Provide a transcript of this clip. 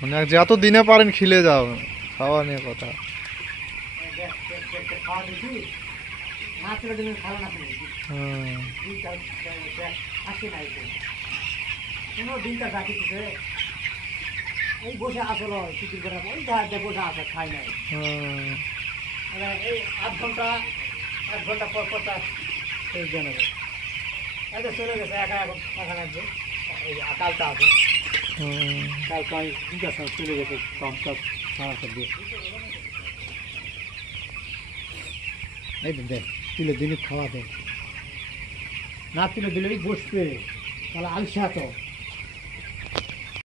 মানে যত দিনে পারেন খিলে যাও, খাওয়া নিয়ে কথা। এই বসে আসলো টিকিট করে ওই বসে আসে খাই নাই এই আধ ঘন্টা 1 ঘন্টা পর পর জানাবে এটা চলে গেছে একা এখন এখানে আসবে এই কালটা আছে কাল প্রায় 2টার সময় চলে গেছে কম সব সারা দিয়ে এই দেখ তুলে দিনে খাওয়া দেয় না তুলে দিলে বসবে তাহলে আলসা তো